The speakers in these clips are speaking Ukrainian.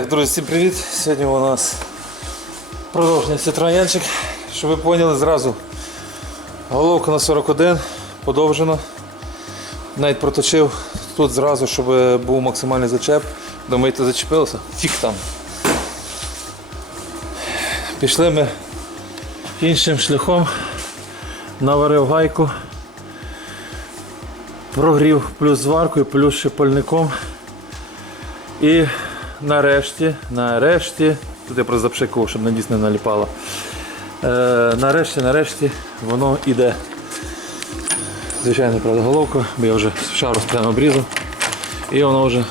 Так, друзі, всім привіт! Сьогодні у нас продовження Citroenчик. Щоб ви поняли зразу. Головка на 41, подовжена. Навіть проточив тут зразу, щоб був максимальний зачеп. Думаєте, зачепилося? Фік там. Пішли ми іншим шляхом. Наварив гайку. Прогрів плюс зваркою, плюс шипальником. І нарешті, нарешті, тут я просто запшикував, щоб на ніс не наліпало. Е, нарешті, нарешті воно іде. Звичайно, правда, головка, бо я вже шару прямо обрізав. І воно вже.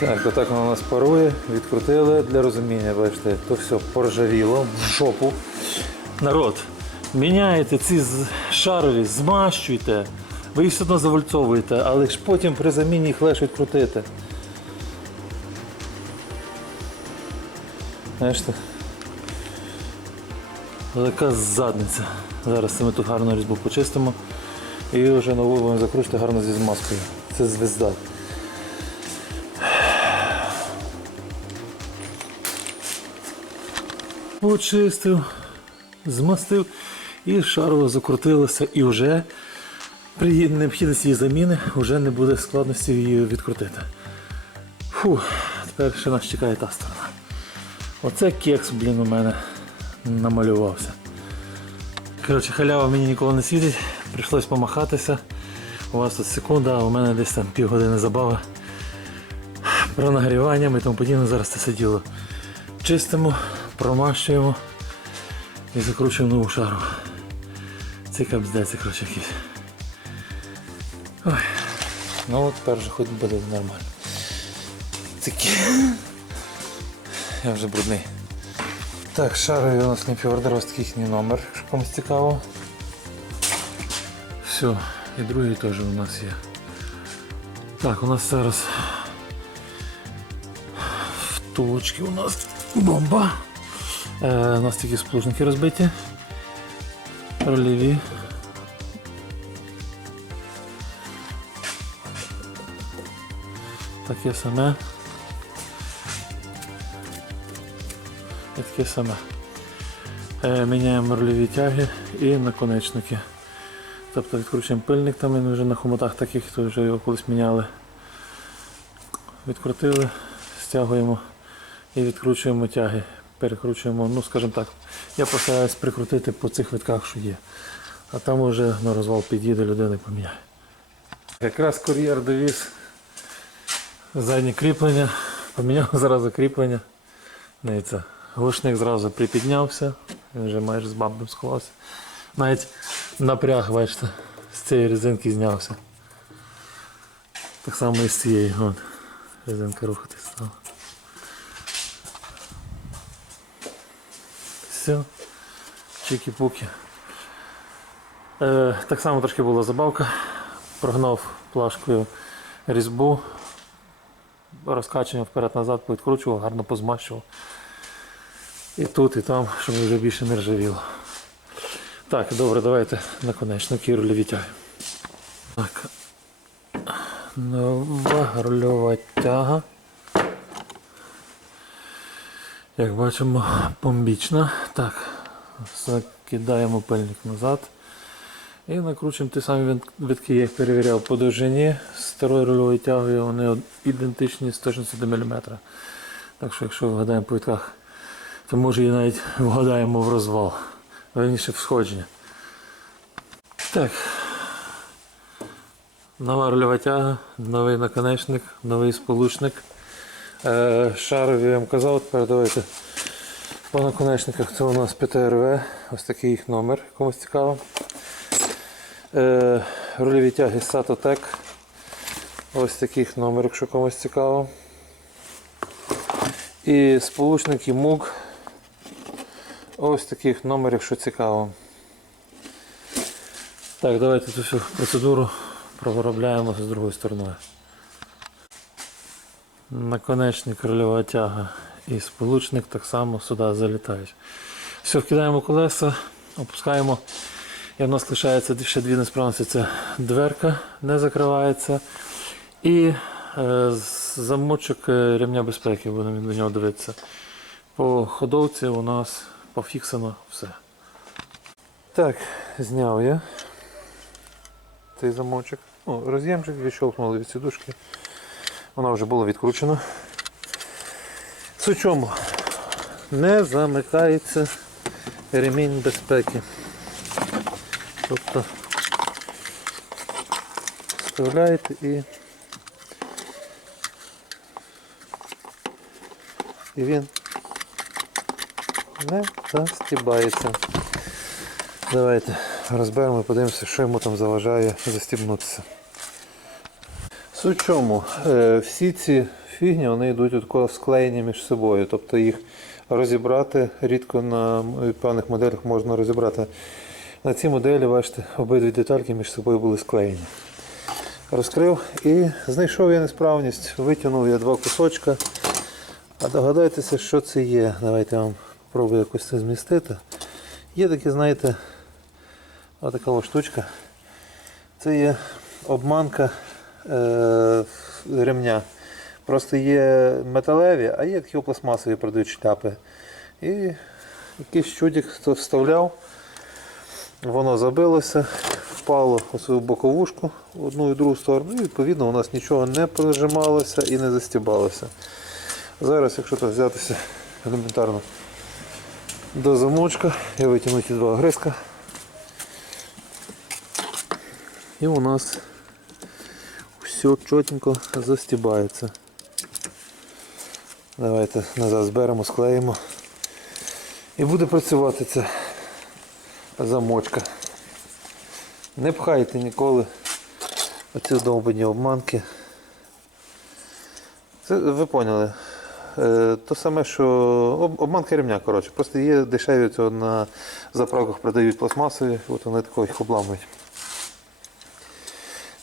Так, отак воно у нас парує, відкрутили для розуміння, бачите, то все поржавіло в жопу. Народ, міняєте ці шарові, змащуйте, ви їх все одно завальцовуєте, але ж потім при заміні їх легше відкрутити. Бачите? Така задниця. Зараз ми тут гарно різьбу почистимо і вже нову будемо закручувати гарно зі змазкою. Це звезда. Почистив, змастив і шарово закрутилося і вже при необхідності її заміни вже не буде складності її відкрутити. Фу, тепер ще нас чекає та сторона. Оце кекс, блін, у мене намалювався. Коротше, халява мені ніколи не світить, прийшлось помахатися. У вас тут секунда, а у мене десь там півгодини забави. Про нагрівання і тому подібне. Зараз це все діло чистимо, промащуємо і закручуємо нову шару. Це капздець, коротше, якийсь. Ой. Ну от тепер вже хоч буде нормально. Такі. Я вже брудний. Так, шарові у нас лімфіордер, ось такий їхній номер, якщо комусь цікаво. Все, і другий теж у нас є. Так, у нас зараз втулочки у нас бомба. Е, у нас такі сплужники розбиті. Рольові. Таке саме. І таке саме. Е, міняємо рольові тяги і наконечники. Тобто відкручуємо пильник, там він вже на хомутах таких, то вже його колись міняли. Відкрутили, стягуємо і відкручуємо тяги. Перекручуємо, ну скажімо так, я постараюсь прикрутити по цих витках, що є. А там вже на розвал під'їде людина поміняє. Якраз кур'єр довіз заднє кріплення, поміняв зразу кріплення. Дивіться, глушник зразу припіднявся, він вже майже з бамбом сховався. Навіть напряг, бачите, з цієї резинки знявся. Так само і з цієї. От, резинка рухати стала. Все. Чики-пуки. Е, так само трошки була забавка. Прогнав плашкою різьбу, розкачення вперед-назад, відкручував, гарно позмащував. І тут, і там, щоб вже більше не ржавіло. Так, добре, давайте наконечники рульові. Так. Нова рульова тяга. Як бачимо, бомбічна. Так, закидаємо пильник назад. І накручуємо ті самі витки, як перевіряв по довжині. З старою рульовою тягою вони ідентичні з точністю до міліметра. Так що, якщо вгадаємо по витках, то може і навіть вгадаємо в розвал. Верніше в сходження. Так. Нова рульова тяга, новий наконечник, новий сполучник. Е, шарові я вам казав, тепер давайте по наконечниках це у нас ПТРВ, ось такий їх номер, комусь цікаво. Е, рульові тяги Satotec. Ось таких номер, якщо комусь цікаво. І сполучники MUG. Ось таких номер, якщо цікаво. Так, давайте цю всю процедуру проробляємо з другою стороною. Наконечник рульова тяга і сполучник так само сюди залітають. Все, вкидаємо колеса, опускаємо. І в нас лишається ще дві несправності. Це дверка не закривається. І е, замочок е, ремня безпеки, будемо до нього дивитися. По ходовці у нас пофіксано все. Так, зняв я цей замочок. Ну, роз'ємчик відщолкнули від сідушки. Вона вже була відкручена. Суть в чому? Не замикається ремінь безпеки. Тобто вставляєте і, і він не застібається. Давайте розберемо і подивимося, що йому там заважає застібнутися. Суть чому? Е, Всі ці фігні вони йдуть отако склеєні між собою. Тобто їх розібрати рідко на певних моделях можна розібрати. На цій моделі, бачите, обидві детальки між собою були склеєні. Розкрив і знайшов я несправність, витягнув я два кусочка. А догадайтеся, що це є. Давайте я вам спробую якось це змістити. Є такі, знаєте, отака штучка. Це є обманка е, ремня. Просто є металеві, а є такі пластмасові продають шляпи. І якийсь чудик хто вставляв, воно забилося, впало у свою боковушку в одну і другу сторону, і відповідно у нас нічого не прижималося і не застібалося. Зараз, якщо так взятися елементарно до замочка, я витягну ті два огризка. І у нас все чотенько застібається. Давайте назад зберемо, склеїмо. І буде працювати ця замочка. Не пхайте ніколи оці довбані обманки. Це ви поняли. Е, То саме, що об- обманка ремня, коротше. Просто є дешеві цього на заправках продають пластмасові, от вони тако їх обламують.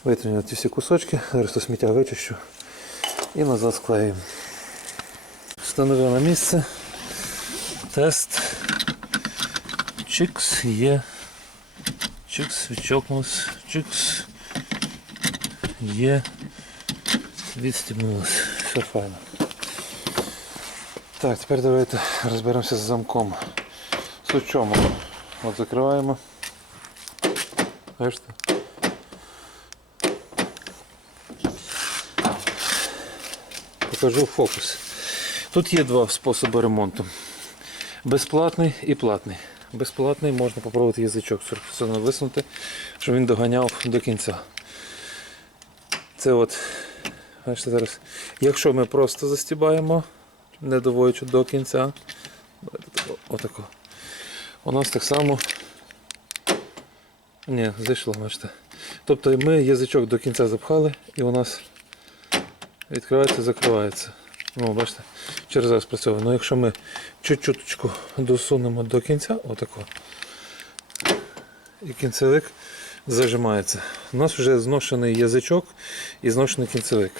Витримую ці всі кусочки, зараз то сміття вичищу і назад склеїмо. Встановив на місце. Тест. Чикс є. Чикс, відчокнувся. Чикс. Є. Відстібнулося. Все файно. Так, тепер давайте розберемося з замком. В? От закриваємо. Бачите? Покажу фокус. Тут є два способи ремонту. Безплатний і платний. Безплатний можна попробувати язичок сюди висунути, щоб він доганяв до кінця. Це от, бачите, зараз. Якщо ми просто застібаємо, не доводячи до кінця, отако. У нас так само. Ні, зайшло, бачите. Тобто ми язичок до кінця запхали і у нас відкривається, закривається. Ну, бачите, через раз працює. Ну, якщо ми чуть-чуточку досунемо до кінця, отако, і кінцевик зажимається. У нас вже зношений язичок і зношений кінцевик.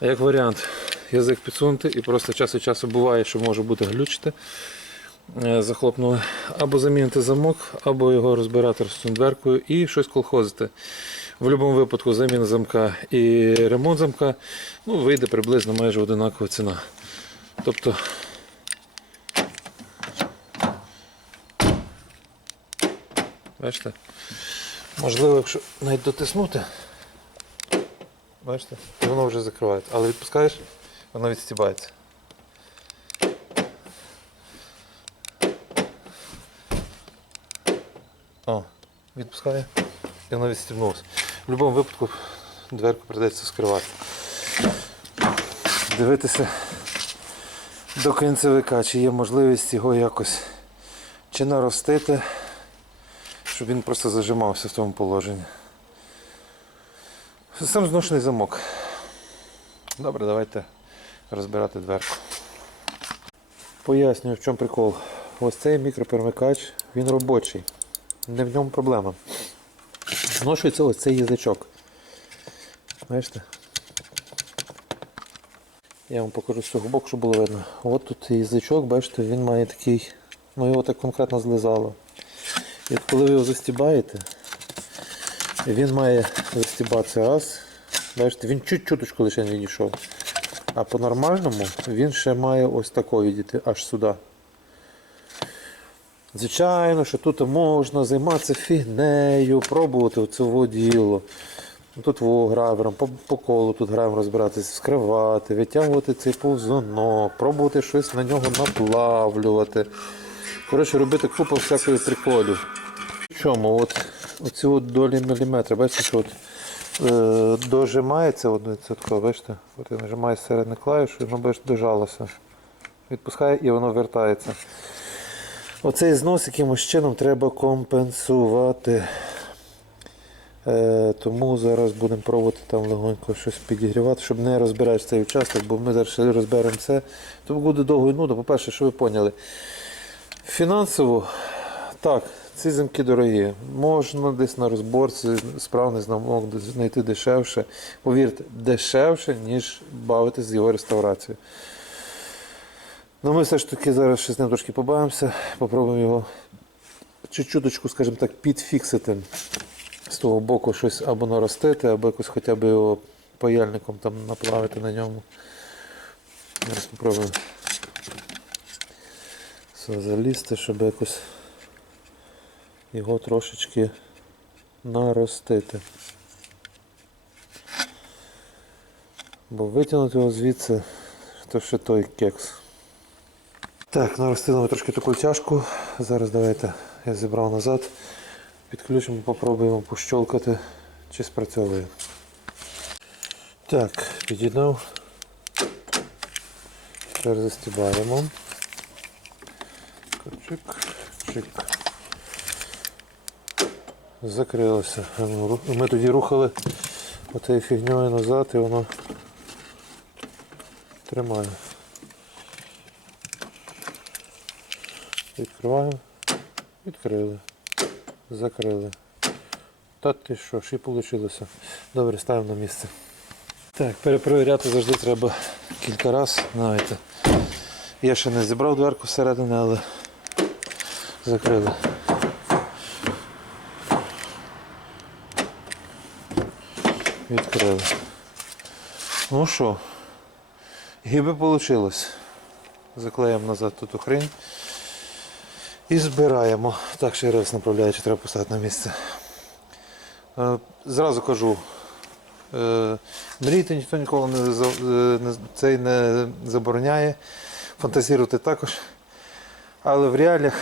А як варіант, язик підсунути і просто час від часу буває, що може бути глючити. Е, Захлопнули. Або замінити замок, або його розбирати розсунути дверкою і щось колхозити. В будь-якому випадку заміна замка і ремонт замка ну, вийде приблизно майже одинакова ціна. Тобто Бачите? Можливо, якщо навіть дотиснути, бачите, воно вже закривається. Але відпускаєш, воно відстібається. О, відпускає і воно відстібнулося. В будь-якому випадку дверку придеться скривати. Дивитися до кінцевика, чи є можливість його якось чи наростити, щоб він просто зажимався в тому положенні. Сам зношений замок. Добре, давайте розбирати дверку. Пояснюю, в чому прикол. Ось цей мікроперемикач, він робочий. Не в ньому проблема. Зношується ось цей язичок. Бачите? Я вам покажу з цього боку, щоб було видно. От тут язичок, бачите, він має такий, ну його так конкретно злизало. І от коли ви його застібаєте, він має застібатися раз. Бачите, він чуть-чуточку лише не відійшов. А по-нормальному він ще має ось тако відійти аж сюди. Звичайно, що тут можна займатися фігнею, пробувати оце діло. Тут гравером, по, по колу тут граємо розбиратися, вскривати, витягувати цей повзунок, пробувати щось на нього наплавлювати. Коротше, робити купу всякої приколів. Чому? От, оці от долі міліметра, бачите, що от, е, дожимається одне цятко, бачите? От я нажимаю середню клавішу, і воно бачите, дожалося. Відпускає і воно вертається. Оцей знос якимось чином треба компенсувати. Е, тому зараз будемо пробувати там легонько щось підігрівати, щоб не розбирати цей участок, бо ми зараз розберемо це. То буде довго і нудно. По-перше, що ви поняли? Фінансово, так, ці замки дорогі. Можна десь на розборці справний десь знайти дешевше. Повірте, дешевше, ніж бавитися з його реставрацією. Ну ми все ж таки зараз ще з ним трошки побавимося, попробуємо його чуть-чуточку, скажімо так, підфіксити. З того боку щось або наростити, або якось хоча б його паяльником там наплавити на ньому. Зараз спробуємо все залізти, щоб якось його трошечки наростити. Бо витягнути його звідси, то ще той кекс. Так, наростили ми трошки таку тяжку. Зараз давайте я зібрав назад. Підключимо, попробуємо пощолкати, чи спрацьовує. Так, під'єднав. Тепер застібаємо. Чик, чик. Закрилося. Ми тоді рухали отею фігньою назад і воно тримає. Відкриваємо. Відкрили. Закрили. Та ти що, ж і вийшло. Добре, ставимо на місце. Так, перепровіряти завжди треба кілька разів. Знаєте. Я ще не зібрав дверку всередини, але закрили. Відкрили. Ну що, гіби вийшло. Заклеїмо назад тут хрень. І збираємо. Так, ще раз направляючи, треба поставити на місце. Е, Зразу кажу, е, мрійте ніхто ніколи не, е, цей не забороняє. Фантазірувати також. Але в реаліях,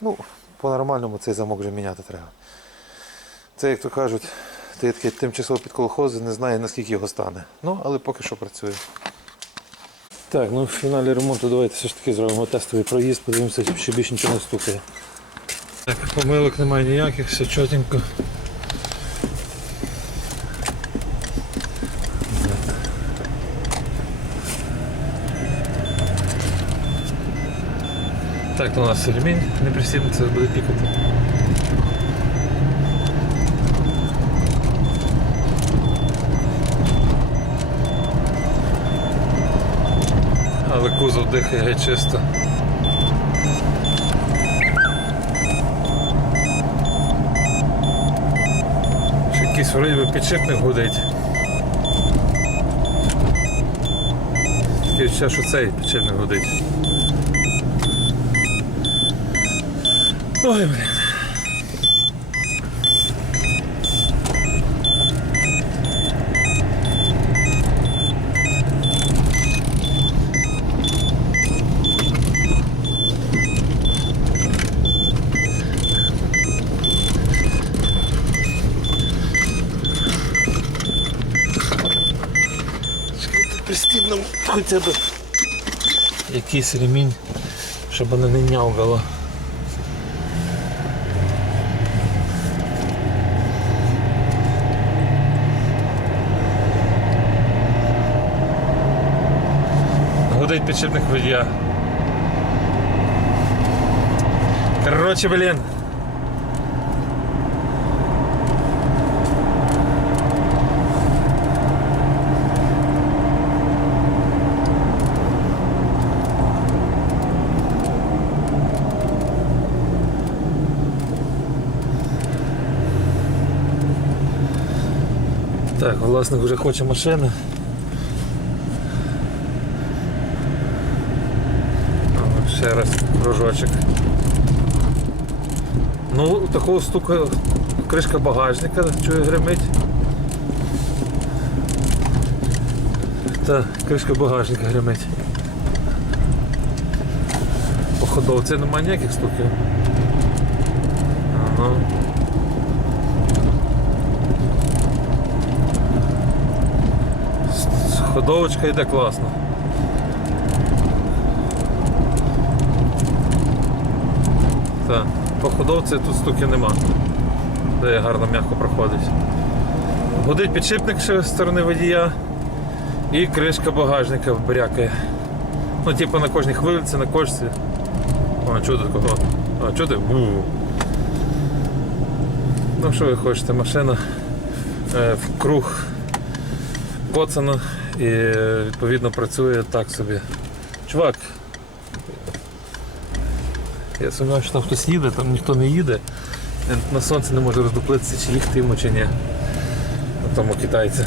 ну, по-нормальному цей замок вже міняти треба. Це, як то кажуть, ти такий тимчасово під колхози, не знає наскільки його стане. Ну, але поки що працює. Так, ну в фіналі ремонту давайте все ж таки зробимо тестовий проїзд, подивимося, чи більше нічого не стукає. Так, помилок немає ніяких, все чотенько. Так, у нас ремінь не пристібнеться, буде пікати. Але кузов дихає геть чисто. Ще якийсь вроді би підшипник гудить. Таке відчуття, що цей підшипник гудить. Ой, блін. Хоча б якийсь ремінь, щоб воно не нявгало. Гудить підшипник водія. Короче, блін. Так, власник вже хоче машини. Ще раз кружочок. Ну, такого стука кришка багажника, чую гримить. Так, кришка багажника гримить. По ходовці немає ніяких стуків. Ага. Ходовочка йде класно. Так, по ходовці тут стуків нема. Де гарно м'яко проходить. Гудить підшипник ще з сторони водія і кришка багажника брякає. Ну, типу на кожній хвилиці, на кожці. О, ти такого? А, чого? Бу. Ну, що ви хочете, машина е, в круг коцана і відповідно працює так собі. Чувак. Я сумніваюся, що там хтось їде, там ніхто не їде. На сонці не може роздуплитися, чи лігти йому, чи ні. На тому китайці.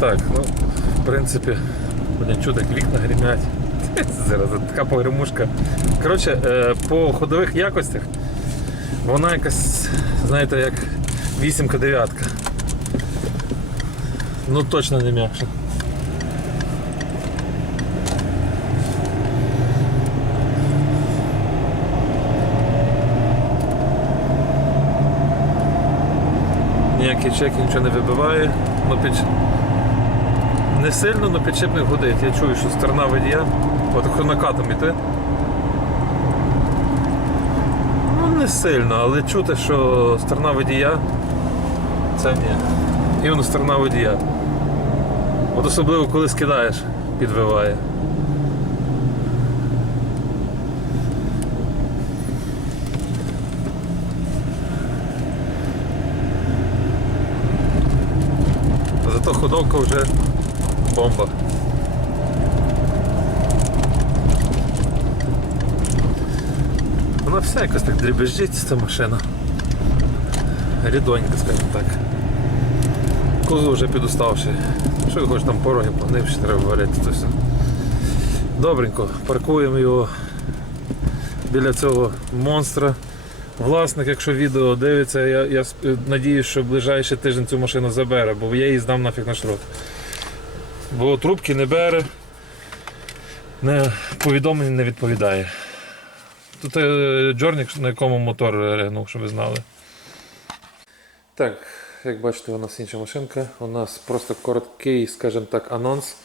Так, ну, в принципі, будемо чути, як вікна грімять. Зараз така погремушка. Коротше, е, по ходових якостях вона якась, знаєте, як вісімка дев'ятка. Ну точно не м'якша. Ніякий чек нічого не вибиває. Ну, під... Не сильно, але підшипник гудить. Я чую, що сторона водія. От накатом іти. Ну, не сильно, але чути, що сторона водія. Це ні. Іменно сторона водія. От особливо коли скидаєш, підвиває. Зато ходовка вже бомба. Вона вся якось так дрібежить, ця машина. Рідонька, скажімо так. Кузов вже підуставший. Що хочеш там пороги погнивши, треба варити, то все. Добренько, паркуємо його біля цього монстра. Власник, якщо відео дивиться, я, я сподіваюся, що ближайший тиждень цю машину забере, бо я її здам нафіг на шрот. Бо трубки не бере, не, повідомлень не відповідає. Тут е, джорник, на якому мотор ригнув, щоб ви знали. Так, як бачите, у нас інша машинка. У нас просто короткий, скажімо так, анонс.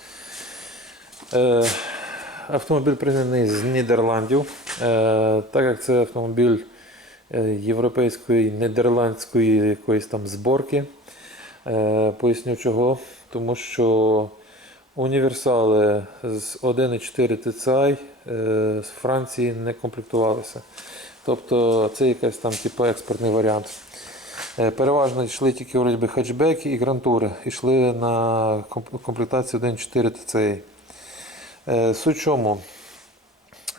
Е, автомобіль пригнаний з Нідерландів. Е, так як це автомобіль е, європейської, нідерландської якоїсь там зборки. Поясню чого. Тому що універсали з 1.4 TCI з Франції не комплектувалися. Тобто це якийсь там типу експортний варіант. Е, Переважно йшли тільки вроді хетчбеки і грантури. Йшли на комплектацію 1.4 TCI. Е, Суть чому?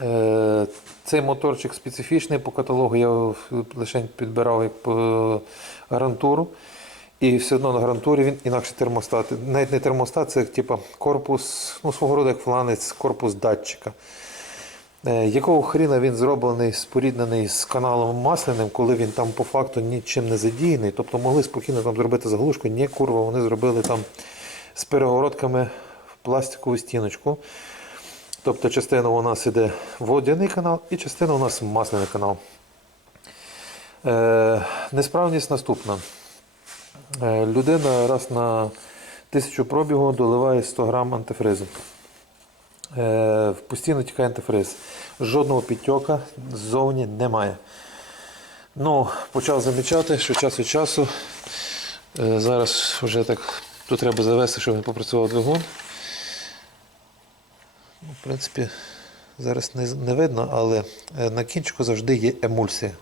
Е, Цей моторчик специфічний по каталогу, я лише підбирав як по гарантуру. І все одно на гарантурі він інакше термостат. Навіть не термостат, це типу, корпус, ну, свого роду як фланець, корпус датчика. Е, Якого хріна він зроблений, споріднений з каналом масляним, коли він там по факту нічим не задіяний. Тобто могли спокійно там зробити заглушку. Ні, курва, вони зробили там з перегородками в пластикову стіночку. Тобто частина у нас іде водяний канал і частина у нас масляний канал. Е, несправність наступна. Е, людина раз на тисячу пробігу доливає 100 грам антифризу. Е, постійно тікає антифриз. Жодного підтьока ззовні немає. Ну, почав замічати, що час від часу е, зараз вже так тут треба завести, щоб він попрацював двигун. Ну, в принципі, зараз не, не видно, але е, на кінчику завжди є емульсія.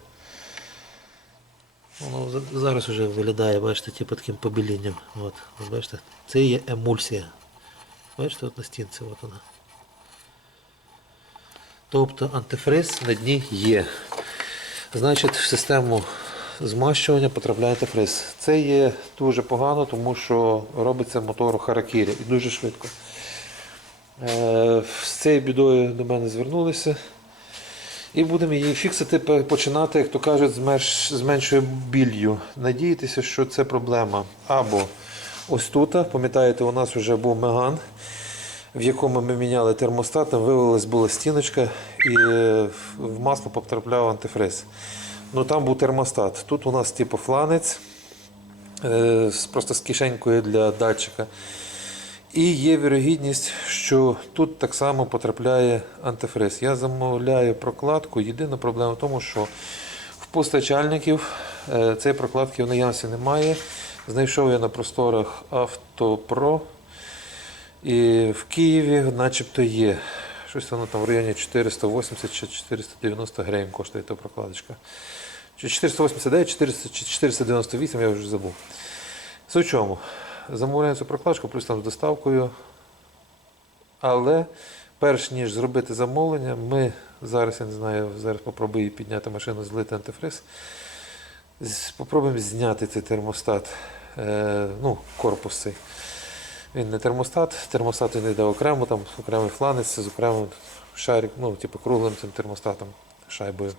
Воно зараз вже виглядає, бачите, типу таким побілінням. От, бачите, це є емульсія. Бачите, от на стінці, от вона. Тобто антифриз на дні є. Значить, в систему змащування потрапляє антифриз. Це є дуже погано, тому що робиться мотор харакірі і дуже швидко. Е, З цією бідою до мене звернулися. І будемо її фіксити, починати, як то кажуть, з меншою біллю. Надіятися, що це проблема. Або ось тут, пам'ятаєте, у нас вже був меган, в якому ми міняли термостат, там була стіночка і е, в масло потрапляв антифриз. Ну там був термостат. Тут у нас типу фланець, е, просто з кишенькою для датчика. І є вірогідність, що тут так само потрапляє антифриз. Я замовляю прокладку. Єдина проблема в тому, що в постачальників е, цієї прокладки в наявності немає. Знайшов я на просторах Автопро. І в Києві начебто є. Щось воно там в районі 480 чи 490 гривень коштує та прокладочка. Чи 489, 400, чи 498, я вже забув. Це чому? Замовляємо цю прокладочку, плюс там з доставкою. Але перш ніж зробити замовлення, ми зараз, я не знаю, зараз попробую підняти машину, злити антифриз. Попробуємо зняти цей термостат, е, ну, корпус цей. Він не термостат, термостат він йде окремо, там окремий фланець з окремим шарик, ну, типу круглим цим термостатом, шайбою.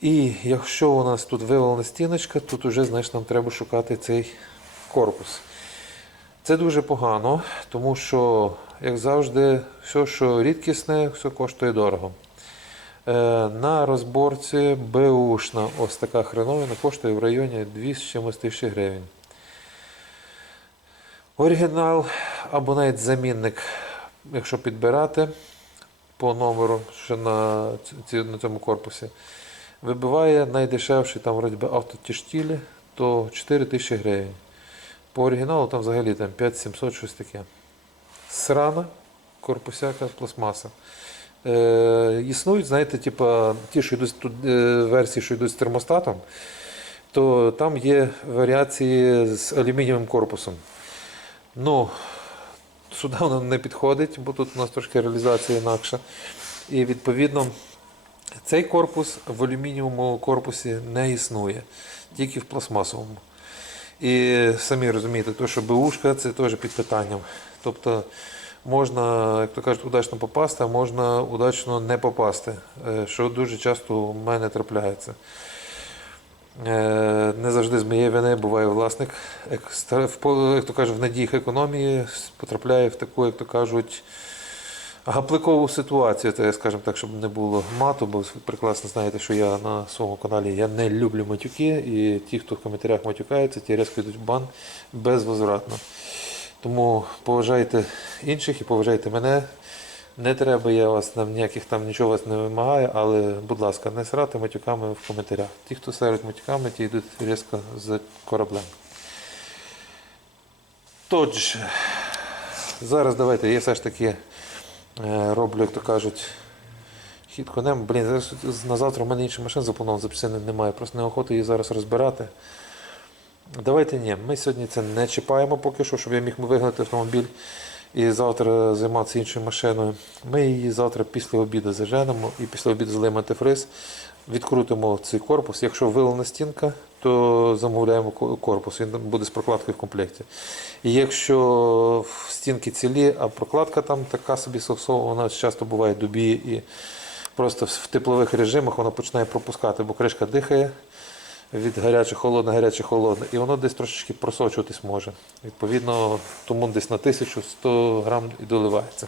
І якщо у нас тут вивалена стіночка, тут вже знаєш, нам треба шукати цей корпус. Це дуже погано, тому що, як завжди, все, що рідкісне, все коштує дорого. Е, на розборці Бушна ось така хреновина коштує в районі 2 з тисячі гривень. Оригінал або навіть замінник, якщо підбирати по номеру, що на, на цьому корпусі, вибиває найдешевший там вроді автотіштілі, то 4 тисячі гривень. По оригіналу там взагалі там 5700 щось таке. Срана, корпусяка, пластмаса. Е, існують, знаєте, типа, ті, що йдуть тут е, версії, що йдуть з термостатом, то там є варіації з алюмінієвим корпусом. Ну, сюди воно не підходить, бо тут у нас трошки реалізація інакша. І відповідно цей корпус в алюмінієвому корпусі не існує, тільки в пластмасовому. І самі розумієте, то, що БУшка це теж під питанням. Тобто можна, як то кажуть, удачно попасти, а можна удачно не попасти, е, що дуже часто у мене трапляється. Е, Не завжди з моєї вини буває власник, як, то кажуть, в надіях економії потрапляє в таку, як то кажуть, гапликову ситуацію, скажімо так, щоб не було мату, бо прекрасно знаєте, що я на своєму каналі я не люблю матюки, і ті, хто в коментарях матюкається, ті різко йдуть в бан безвозвратно. Тому поважайте інших і поважайте мене. Не треба, я вас там ніяких там нічого вас не вимагаю, але, будь ласка, не срати матюками в коментарях. Ті, хто сирить матюками, ті йдуть різко з кораблем. Тож, зараз давайте, я все ж таки е, роблю, як то кажуть, хід конем. Блін, зараз на завтра в мене інших машин заплановано записати немає, просто неохоти її зараз розбирати. Давайте ні, ми сьогодні це не чіпаємо поки що, щоб я міг вигнати автомобіль і завтра займатися іншою машиною. Ми її завтра після обіду заженемо і після обіду злимо антифриз, відкрутимо цей корпус. Якщо вилена стінка, то замовляємо корпус, він буде з прокладкою в комплекті. І якщо стінки цілі, а прокладка там така собі сосова, вона часто буває дубі і просто в теплових режимах вона починає пропускати, бо кришка дихає від гаряче, холодне, гаряче, холодне, і воно десь трошечки просочуватись може. Відповідно, тому десь на 1100 грам і доливається.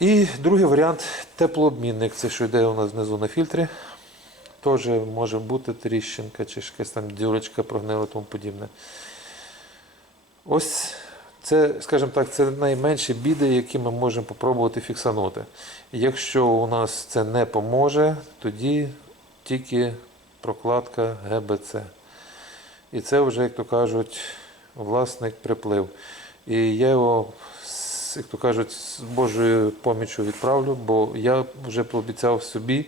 І другий варіант теплообмінник. Це що йде у нас знизу на фільтрі. Теж може бути тріщинка чи якась там дюрочка прогнила тому подібне. Ось це, скажімо так, це найменші біди, які ми можемо попробувати фіксанути. Якщо у нас це не поможе, тоді тільки прокладка ГБЦ. І це вже, як то кажуть, власник приплив. І я його, як то кажуть, з Божою поміччю відправлю, бо я вже пообіцяв собі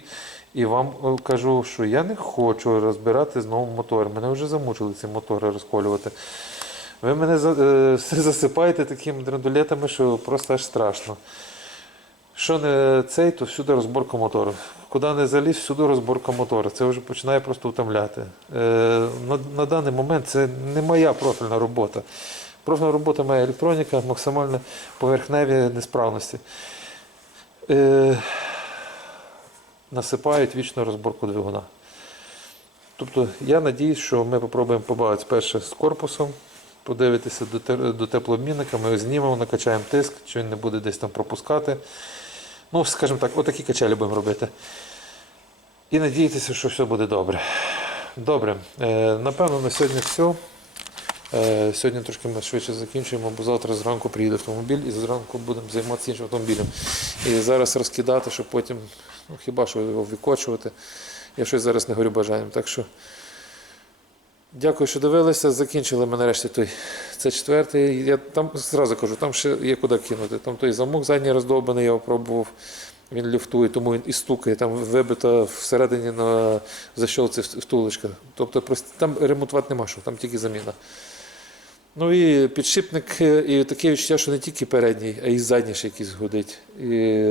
і вам е, кажу, що я не хочу розбирати знову мотор. Мене вже замучили ці мотори розколювати. Ви мене е, засипаєте такими драндулетами, що просто аж страшно. Що не цей, то всюди розборка мотору. Куди не заліз, всюди розборка мотора. Це вже починає просто утомляти. Е, на, на даний момент це не моя профільна робота. Профільна робота моя електроніка, максимально поверхневі несправності. Е, насипають вічну розборку двигуна. Тобто я надіюсь, що ми спробуємо побавитися перше з корпусом, подивитися до теплообмінника, ми його знімемо, накачаємо тиск, чи він не буде десь там пропускати. Ну, скажімо так, отакі качелі будемо робити. І надіятися, що все буде добре. Добре, е, напевно, на сьогодні все. Е, Сьогодні трошки ми швидше закінчуємо, бо завтра зранку приїде автомобіль і зранку будемо займатися іншим автомобілем. І зараз розкидати, щоб потім, ну хіба що його викочувати. Я щось зараз не горю бажанням. Так що дякую, що дивилися. Закінчили ми нарешті той. Це четвертий. Я там зразу кажу, там ще є куди кинути. Там той замок задній роздовбаний, я його пробував. Він люфтує, тому він і стукає, там вибита всередині на защолці втулочка. Тобто там ремонтувати нема що, там тільки заміна. Ну і підшипник, і таке відчуття, що не тільки передній, а й задній ще якийсь гудить. І...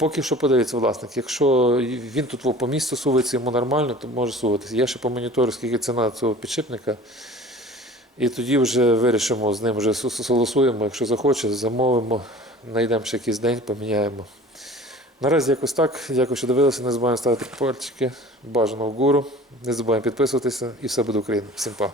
Поки що подивиться власник. Якщо він тут по місту сувається, йому нормально, то може суватися. Я ще помоніторю, скільки ціна цього підшипника. І тоді вже вирішимо з ним, вже согласуємо, якщо захоче, замовимо, знайдемо ще якийсь день, поміняємо. Наразі якось так. Дякую, що дивилися. Не забуваємо ставити пальчики, бажано вгору. Не забуваємо підписуватися і все буде Україна. Всім па.